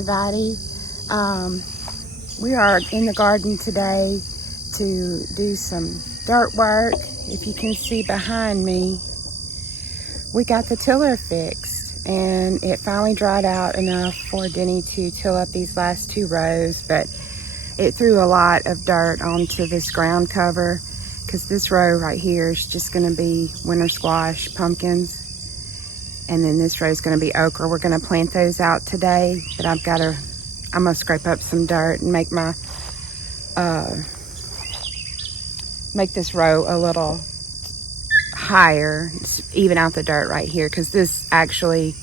everybody. We are in the garden today to do some dirt work. If you can see behind me, we got the tiller fixed and it finally dried out enough for Denny to till up these last 2 rows, but it threw a lot of dirt onto this ground cover because this row right here is just going to be winter squash, pumpkins, and then this row is going to be okra. We're going to plant those out today, but I'm going to scrape up some dirt and make my make this row a little higher, even out the dirt right here, because this actually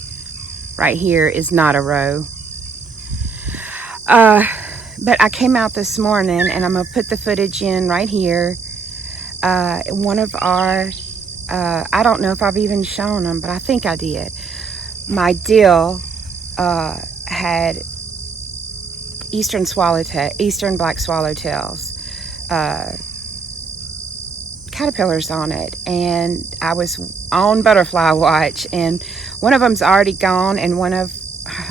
right here is not a row. But I came out this morning and I'm gonna put the footage in right here. One of our I don't know if I've even shown them, but I think I did. My dill had eastern black swallowtails caterpillars on it, and I was on butterfly watch, and one of them's already gone and one of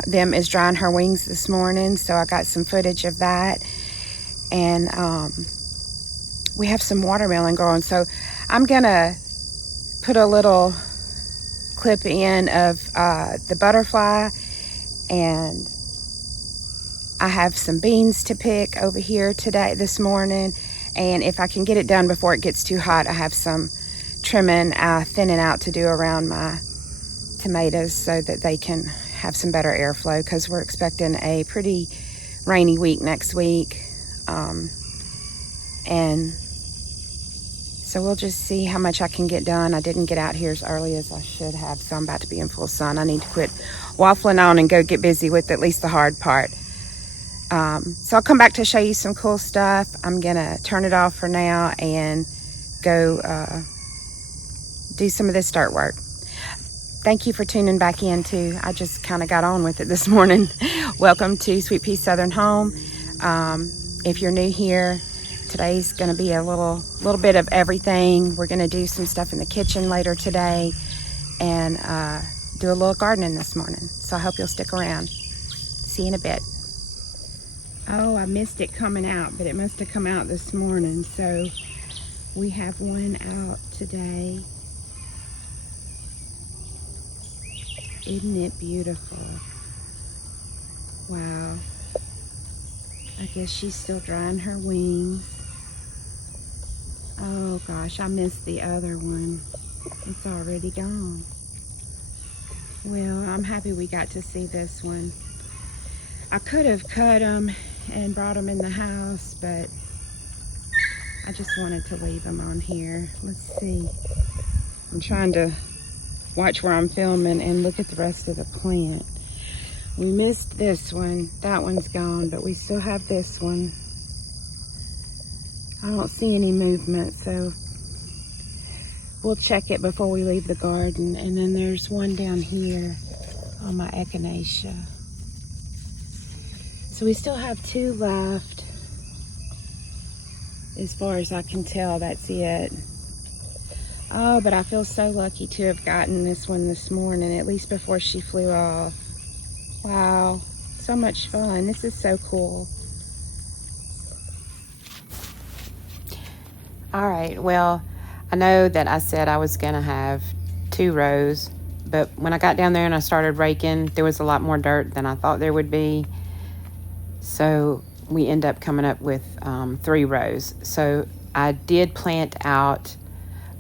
them is drying her wings this morning, so I got some footage of that. And we have some watermelon growing, so I'm gonna put a little clip in of the butterfly, and I have some beans to pick over here this morning, and if I can get it done before it gets too hot, I have some trimming, thinning out to do around my tomatoes so that they can have some better airflow, because we're expecting a pretty rainy week next week. And so we'll just see how much I can get done. I didn't get out here as early as I should have, so I'm about to be in full sun. I need to quit waffling on and go get busy with at least the hard part. So I'll come back to show you some cool stuff. I'm gonna turn it off for now and go do some of this dirt work. Thank you for tuning back in too. I just kind of got on with it this morning. Welcome to Sweet Pea Southern Home. If you're new here, today's gonna be a little bit of everything. We're gonna do some stuff in the kitchen later today and do a little gardening this morning. So I hope you'll stick around. See you in a bit. Oh, I missed it coming out, but it must have come out this morning. So we have one out today. Isn't it beautiful? Wow. I guess she's still drying her wings. Oh gosh, I missed the other one. It's already gone. Well, I'm happy we got to see this one. I could have cut them and brought them in the house, but I just wanted to leave them on here. Let's see. I'm trying to watch where I'm filming and look at the rest of the plant. We missed this one. That one's gone, but we still have this one. I don't see any movement, so we'll check it before we leave the garden. And then there's one down here on my echinacea. So we still have 2 left. As far as I can tell, that's it. Oh, but I feel so lucky to have gotten this one this morning, at least before she flew off. Wow, so much fun. This is so cool. All right, well, I know that I said I was gonna have 2 rows, but when I got down there and I started raking, there was a lot more dirt than I thought there would be. So we end up coming up with 3 rows. So I did plant out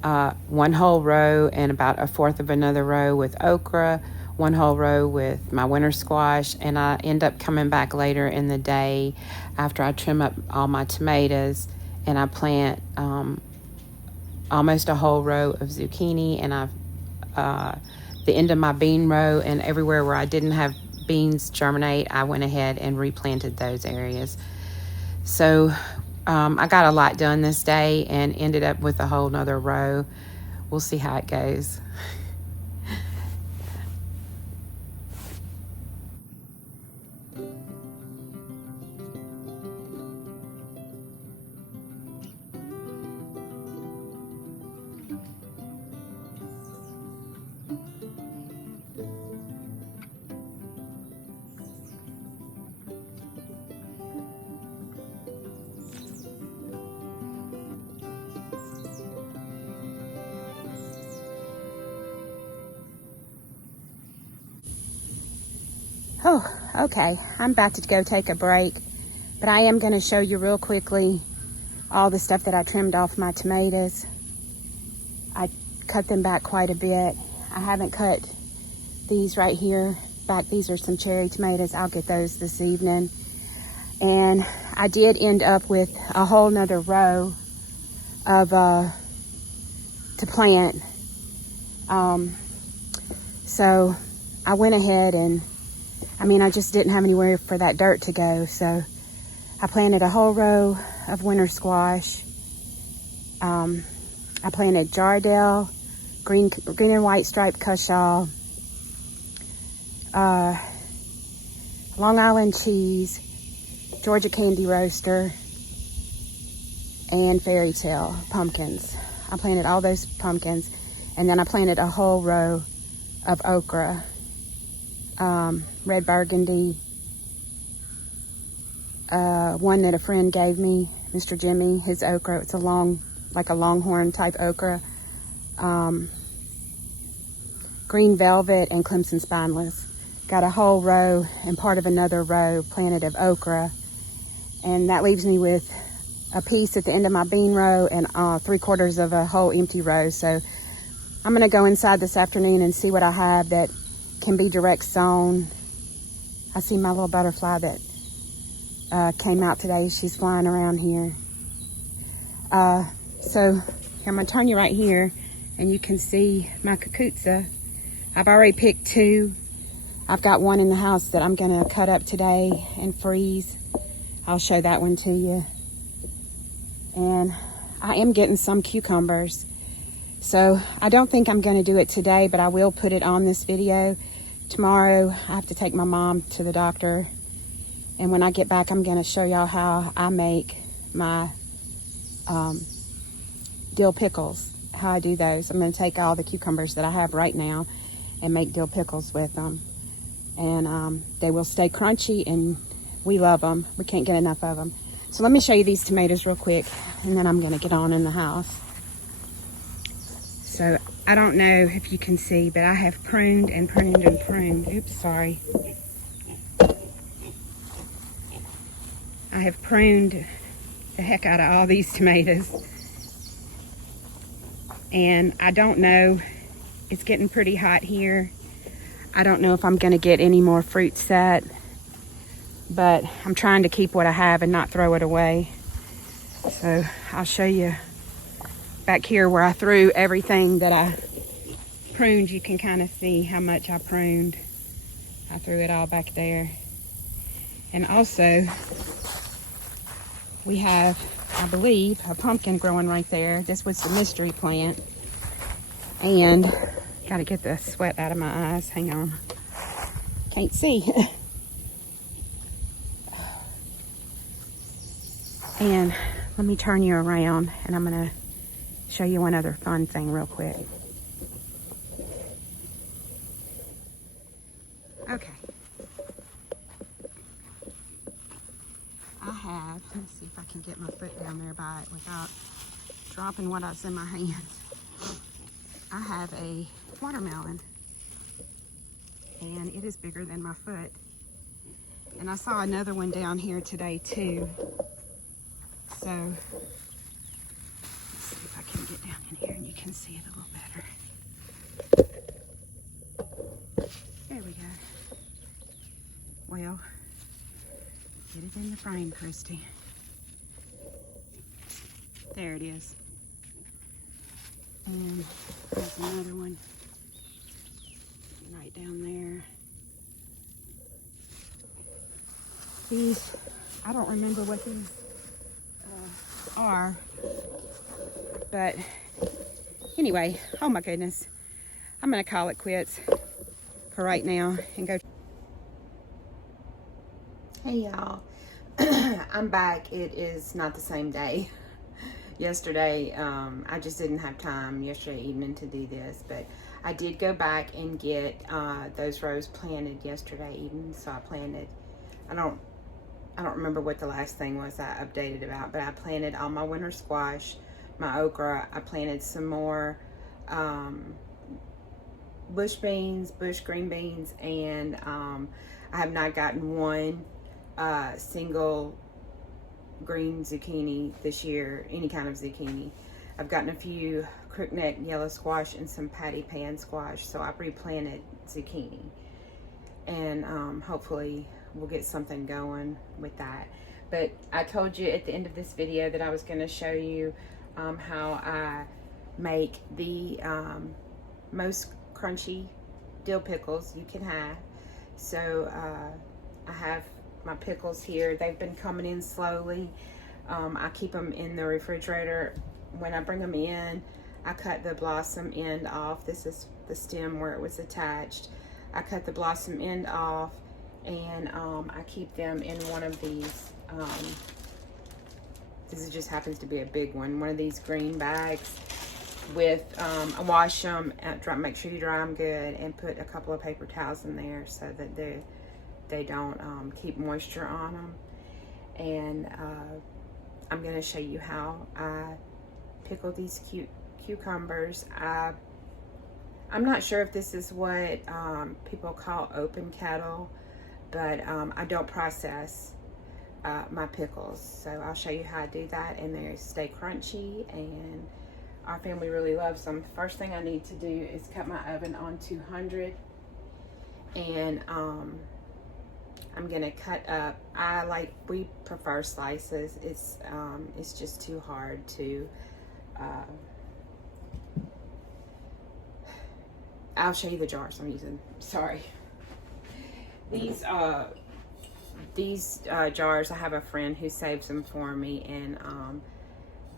1 whole row and about 1/4 of another row with okra, 1 whole row with my winter squash, and I end up coming back later in the day after I trim up all my tomatoes and I plant almost a whole row of zucchini, and I've the end of my bean row, and everywhere where I didn't have beans germinate, I went ahead and replanted those areas. So I got a lot done this day and ended up with a whole nother row. We'll see how it goes. Oh, okay. I'm about to go take a break, but I am going to show you real quickly all the stuff that I trimmed off my tomatoes. I cut them back quite a bit. I haven't cut these right here back. These are some cherry tomatoes. I'll get those this evening. And I did end up with a whole nother row of to plant. So I went ahead and I just didn't have anywhere for that dirt to go. So I planted a whole row of winter squash. I planted Jardel, green and white striped cushaw, Long Island cheese, Georgia candy roaster, and fairy tale pumpkins. I planted all those pumpkins, and then I planted a whole row of okra, red burgundy, one that a friend gave me, Mr. Jimmy, his okra. It's like a longhorn type okra, green velvet, and Clemson spineless. Got a whole row and part of another row planted of okra, and that leaves me with a piece at the end of my bean row and 3/4 of a whole empty row. So I'm gonna go inside this afternoon and see what I have that can be direct sown. I see my little butterfly that came out today. She's flying around here. So here, I'm gonna turn you right here and you can see my cucuzza. I've already picked 2. I've got one in the house that I'm gonna cut up today and freeze. I'll show that one to you. And I am getting some cucumbers. So I don't think I'm gonna do it today, but I will put it on this video. Tomorrow I have to take my mom to the doctor. And when I get back, I'm gonna show y'all how I make my dill pickles, how I do those. I'm gonna take all the cucumbers that I have right now and make dill pickles with them. And they will stay crunchy, and we love them. We can't get enough of them. So let me show you these tomatoes real quick, and then I'm gonna get on in the house. So I don't know if you can see, but I have pruned and pruned and pruned. Oops, sorry. I have pruned the heck out of all these tomatoes. And I don't know, it's getting pretty hot here. I don't know if I'm gonna get any more fruit set, but I'm trying to keep what I have and not throw it away. So I'll show you back here where I threw everything that I pruned. You can kind of see how much I pruned. I threw it all back there. And also, we have, I believe, a pumpkin growing right there. This was the mystery plant. And gotta get the sweat out of my eyes. Hang on. Can't see. And let me turn you around, and I'm gonna show you one other fun thing real quick. Okay. I have, let me see if I can get my foot down there by it without dropping what's in my hands. I have a watermelon, and it is bigger than my foot. And I saw another one down here today too. So let's see if I can get down in here and you can see it a little better. There we go. Well, get it in the frame, Christy. There it is. And there's another one right down there. These, I don't remember what these are, but anyway, oh my goodness. I'm gonna call it quits for right now and go. Hey y'all, I'm back. It is not the same day. Yesterday, I just didn't have time yesterday evening to do this, but I did go back and get those rows planted yesterday evening. So I planted, I don't remember what the last thing was I updated about, but I planted all my winter squash, my okra. I planted some more bush beans, bush green beans, and I I have not gotten one single green zucchini this year, any kind of zucchini. I've gotten a few crookneck yellow squash and some patty pan squash, so I've replanted zucchini, and hopefully we'll get something going with that. But I told you at the end of this video that I was going to show you how I make the most crunchy dill pickles you can have. So I have my pickles here. They've been coming in slowly. I keep them in the refrigerator. When I bring them in, I cut the blossom end off. This is the stem where it was attached. I cut the blossom end off, and I keep them in one of these. This just happens to be a big one of these green bags with, I wash them, make sure you dry them good, and put a couple of paper towels in there so that they don't keep moisture on them. And I'm going to show you how I pickle these cucumbers. I'm not sure if this is what people call open kettle, but I don't process my pickles, so I'll show you how I do that, and they stay crunchy, and our family really loves them. First thing I need to do is cut my oven on 200, and I'm gonna cut up. We prefer slices. It's just too hard to. I'll show you the jars I'm using. Sorry. These jars, I have a friend who saves them for me, and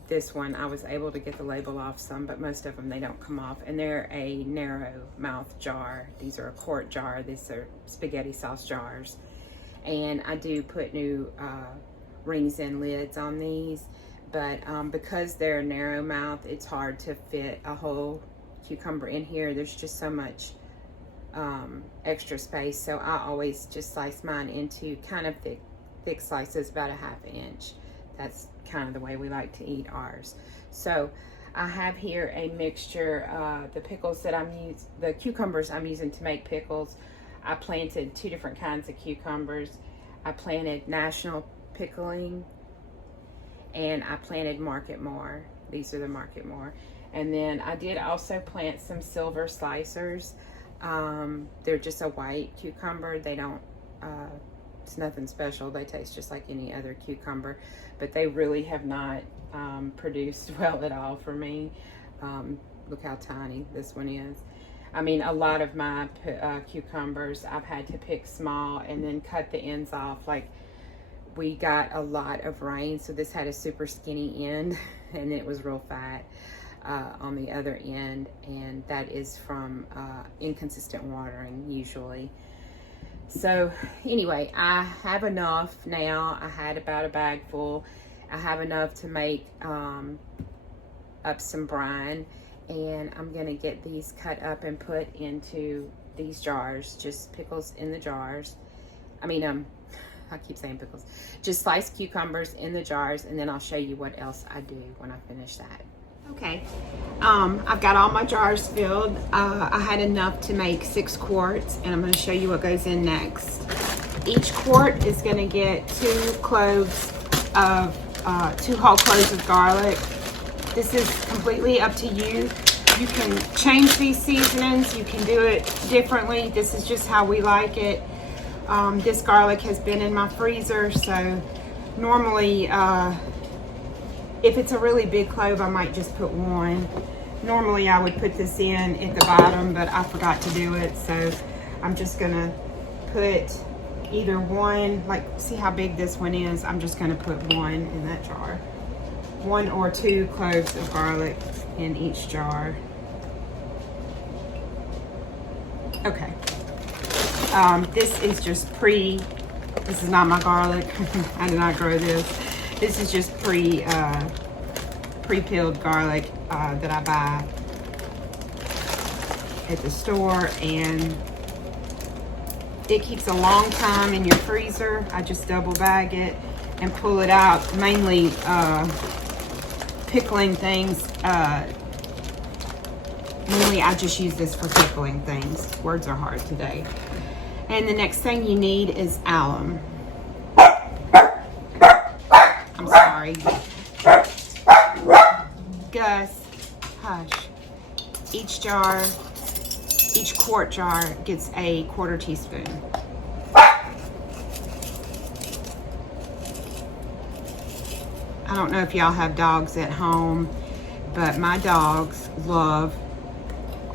this one I was able to get the label off some, but most of them they don't come off, and they're a narrow mouth jar. These are a quart jar. These are spaghetti sauce jars, and I do put new rings and lids on these, but because they're narrow mouth, it's hard to fit a whole cucumber in here. There's just so much extra space, so I always just slice mine into kind of thick slices, about a ½ inch. That's kind of the way we like to eat ours. So I have here a mixture. The pickles that the cucumbers I'm using to make pickles, I planted 2 different kinds of cucumbers. I planted National Pickling, and I planted Market More. These are the Market More. And then I did also plant some silver slicers. They're just a white cucumber. They don't, it's nothing special. They taste just like any other cucumber, but they really have not produced well at all for me. Look how tiny this one is. I mean, a lot of my cucumbers, I've had to pick small and then cut the ends off. Like, we got a lot of rain, so this had a super skinny end, and it was real fat on the other end, and that is from inconsistent watering usually. So anyway, I have enough now. I had about a bag full. I have enough to make up some brine, and I'm gonna get these cut up and put into these jars, just pickles in the jars. I mean, I keep saying pickles. Just sliced cucumbers in the jars, and then I'll show you what else I do when I finish that. Okay, I've got all my jars filled. I had enough to make 6 quarts, and I'm going to show you what goes in next. Each quart is going to get 2 cloves of, 2 whole cloves of garlic. This is completely up to you. You can change these seasonings. You can do it differently. This is just how we like it. This garlic has been in my freezer, so normally, if it's a really big clove, I might just put 1. Normally I would put this in at the bottom, but I forgot to do it, so I'm just gonna put either 1, like, see how big this one is? I'm just gonna put 1 in that jar. 1 or 2 cloves of garlic in each jar. Okay. This is just this is not my garlic. I did not grow this. This is just pre-peeled garlic that I buy at the store, and it keeps a long time in your freezer. I just double bag it and pull it out, mainly pickling things. Mainly I just use this for pickling things. Words are hard today. And the next thing you need is alum. I'm sorry. Gus, hush. Each quart jar gets a 1/4 teaspoon. I don't know if y'all have dogs at home, but my dogs love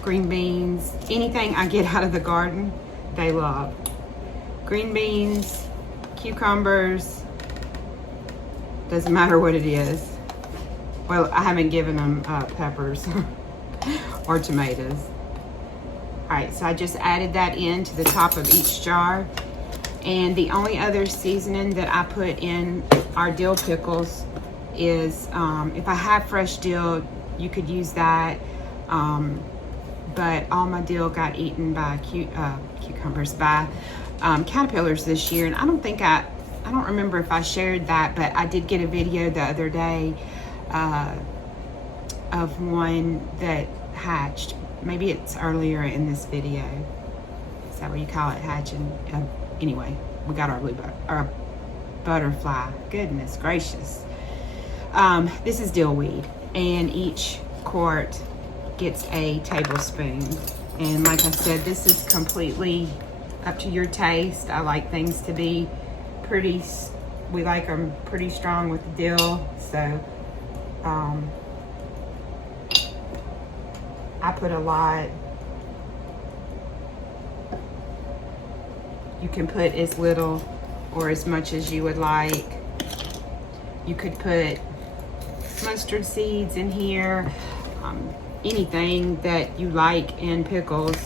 green beans. Anything I get out of the garden, they love. Green beans, cucumbers, doesn't matter what it is. Well, I haven't given them peppers or tomatoes. All right, so I just added that into the top of each jar. And the only other seasoning that I put in our dill pickles is, if I have fresh dill, you could use that. But all my dill got eaten by cucumbers, by caterpillars this year. And I don't remember if I shared that, but I did get a video the other day of one that hatched. Maybe it's earlier in this video. Is that what you call it, hatching? Anyway, we got our butterfly. Goodness gracious. This is dill weed, and each quart gets a tablespoon. And like I said, this is completely up to your taste. I like things to be we like them pretty strong with the dill, so I put a lot. You can put as little or as much as you would like. You could put mustard seeds in here, anything that you like in pickles.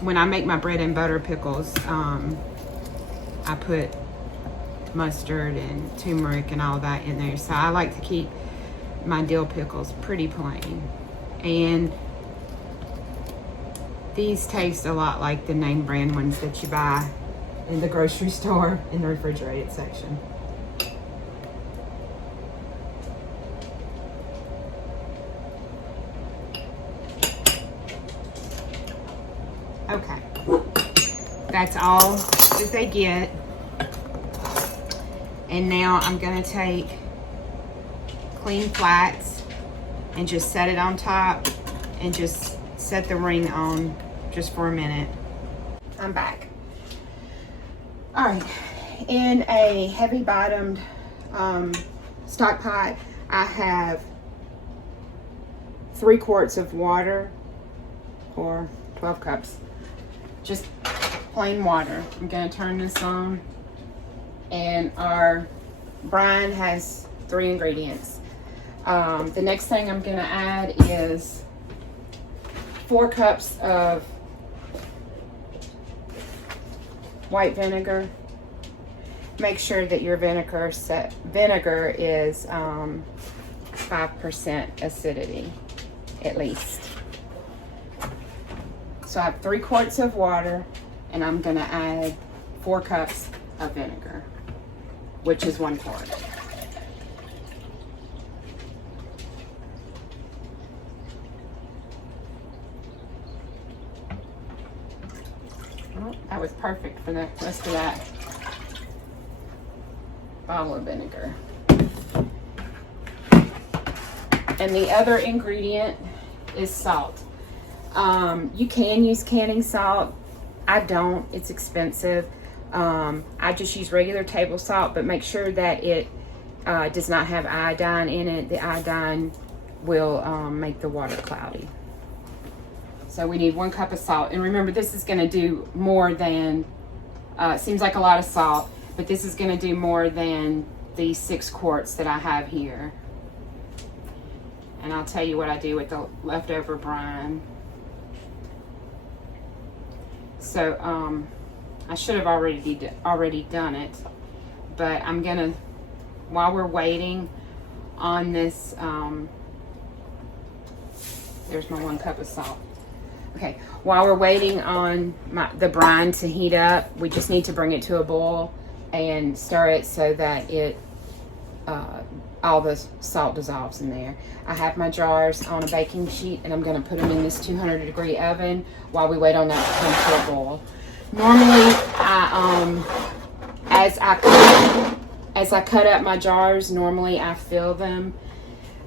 When I make my bread and butter pickles, I put mustard and turmeric and all that in there. So I like to keep my dill pickles pretty plain. And these taste a lot like the name brand ones that you buy in the grocery store in the refrigerated section. Okay, that's all that they get. And now I'm gonna take clean flats and just set it on top and just set the ring on just for a minute. I'm back. All right, in a heavy bottomed stock pot, I have 3 quarts of water, or 12 cups, just plain water. I'm gonna turn this on, and our brine has 3 ingredients. The next thing I'm gonna add is 4 cups of white vinegar. Make sure that your vinegar is 5% acidity, at least. So I have 3 quarts of water, and I'm gonna add 4 cups of vinegar, which is 1 quart. Oh, that was perfect for the rest of that bottle of vinegar. And the other ingredient is salt. You can use canning salt. I don't, it's expensive. I just use regular table salt, but make sure that it does not have iodine in it. The iodine will make the water cloudy. So we need 1 cup of salt. And remember, this is gonna do more than, it seems like a lot of salt, but this is gonna do more than the 6 quarts that I have here. And I'll tell you what I do with the leftover brine. So I should have already done it, but I'm gonna, while we're waiting on this, there's my 1 cup of salt. Okay, while we're waiting on the brine to heat up, we just need to bring it to a boil and stir it so that it all the salt dissolves in there. I have my jars on a baking sheet, and I'm going to put them in this 200-degree oven while we wait on that to come to a boil. Normally, as I cut up my jars, normally I fill them,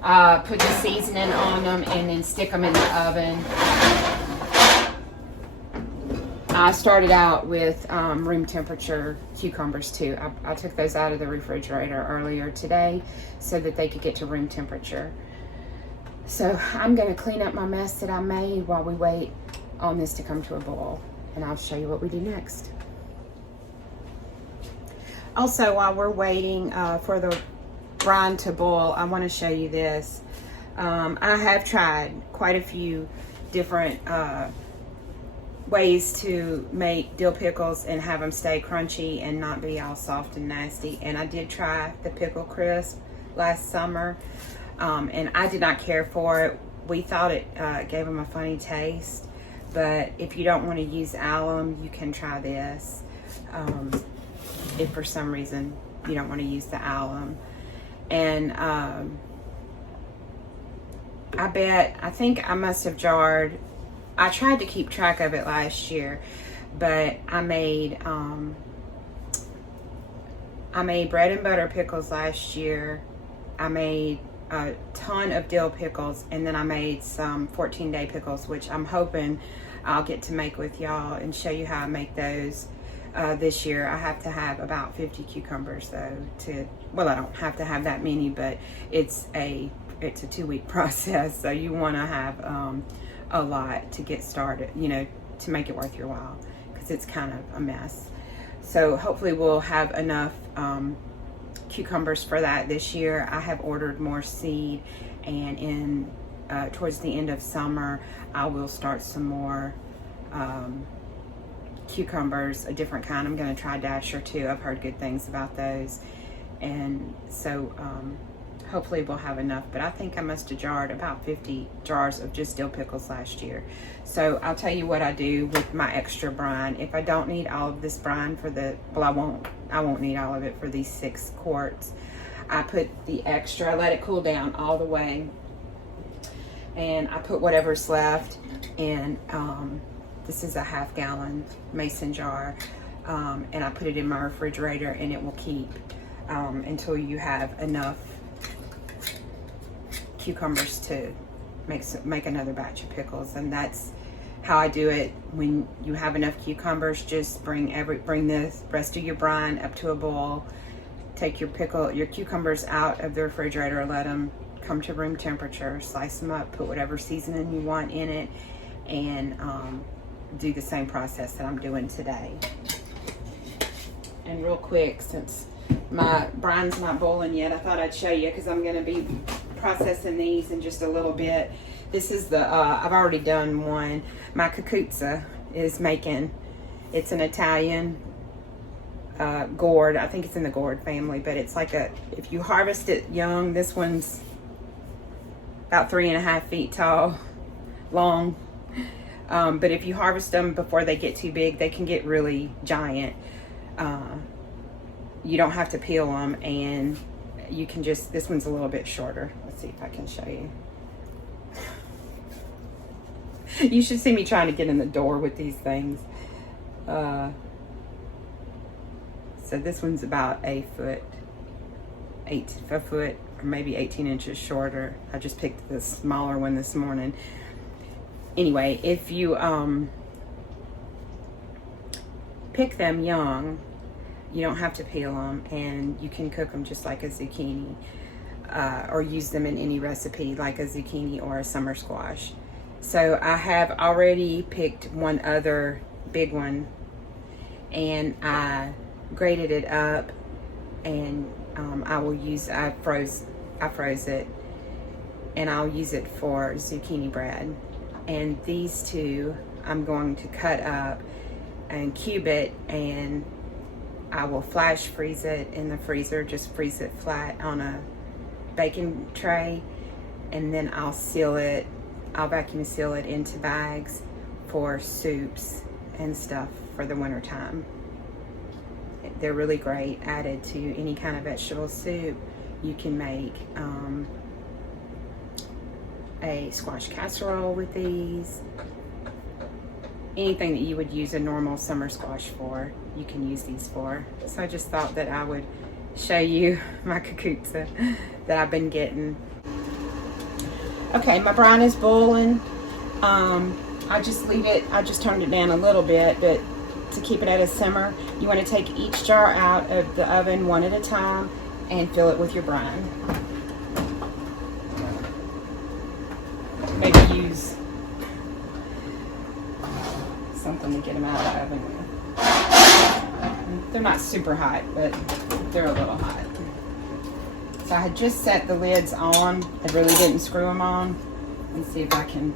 put the seasoning on them, and then stick them in the oven. I started out with room temperature cucumbers too. I took those out of the refrigerator earlier today so that they could get to room temperature. So I'm going to clean up my mess that I made while we wait on this to come to a boil, and I'll show you what we do next. Also, while we're waiting for the brine to boil, I want to show you this. I have tried quite a few different ways to make dill pickles and have them stay crunchy and not be all soft and nasty. And I did try the pickle crisp last summer, and I did not care for it. We thought it gave them a funny taste, but if you don't want to use alum, you can try this. If for some reason you don't want to use the alum. And I think I must have jarred. I tried to keep track of it last year, but I made bread and butter pickles last year. I made a ton of dill pickles, and then I made some 14-day pickles, which I'm hoping I'll get to make with y'all and show you how I make those this year. I have to have about 50 cucumbers though well, I don't have to have that many, but it's a 2-week process, so you want to have a lot to get started, to make it worth your while, because it's kind of a mess. So hopefully we'll have enough cucumbers for that this year. I have ordered more seed, and towards the end of summer I will start some more cucumbers, a different kind. I'm going to try Dasher too. I've heard good things about those, and so hopefully we'll have enough, but I think I must have jarred about 50 jars of just dill pickles last year. So I'll tell you what I do with my extra brine. If I don't need all of this brine I won't need all of it for these 6 quarts. I put the extra, I let it cool down all the way, and I put whatever's left in, this is a 1/2 gallon mason jar, and I put it in my refrigerator, and it will keep until you have enough cucumbers to make another batch of pickles. And that's how I do it. When you have enough cucumbers, just bring the rest of your brine up to a boil. Take your cucumbers out of the refrigerator, let them come to room temperature, slice them up, put whatever seasoning you want in it, and do the same process that I'm doing today. And real quick, since my brine's not boiling yet, I thought I'd show you, because I'm going to be processing these in just a little bit. This is the I've already done one. My cucuzza is making, it's an Italian gourd. I think it's in the gourd family, but it's like if you harvest it young, this one's about 3.5 feet tall, long. But if you harvest them before they get too big, they can get really giant. You don't have to peel them, and you can just, this one's a little bit shorter. Let's see if I can show you. You should see me trying to get in the door with these things. So this one's about a foot, or maybe 18 inches shorter. I just picked the smaller one this morning. Anyway, if you pick them young, you don't have to peel them, and you can cook them just like a zucchini, or use them in any recipe like a zucchini or a summer squash. So I have already picked one other big one, and I grated it up, and I froze it, and I'll use it for zucchini bread. And these two I'm going to cut up and cube it, and I will flash freeze it in the freezer. Just freeze it flat on a baking tray, and then I'll seal it. I'll vacuum seal it into bags for soups and stuff for the winter time. They're really great added to any kind of vegetable soup, You can make a squash casserole with these. Anything that you would use a normal summer squash for, you can use these for. So I just thought that I would show you my cucuzza that I've been getting. Okay, my brine is boiling. I just leave it, I just turned it down a little bit, but to keep it at a simmer, you want to take each jar out of the oven one at a time and fill it with your brine. Maybe use something to get them out of the oven. They're not super hot, but they're a little hot. So I had just set the lids on. I really didn't screw them on. Let's see if I can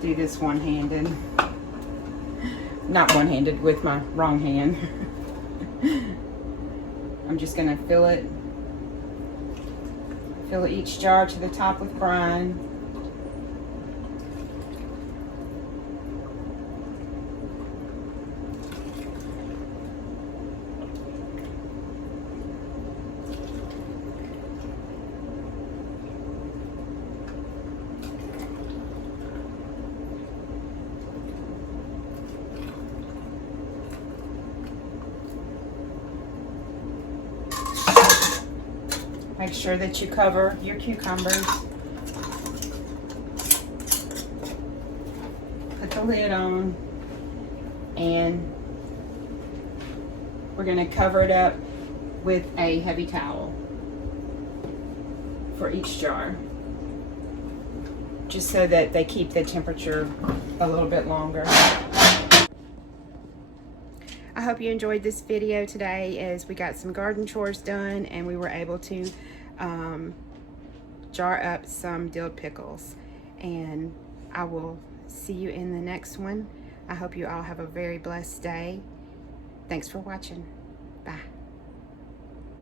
do this one-handed. Not one-handed, with my wrong hand. I'm just gonna fill each jar to the top with brine. Make sure that you cover your cucumbers. Put the lid on, and we're going to cover it up with a heavy towel for each jar, just so that they keep the temperature a little bit longer. I hope you enjoyed this video today, as we got some garden chores done and we were able to jar up some dill pickles. And I will see you in the next one. I hope you all have a very blessed day. Thanks for watching. Bye.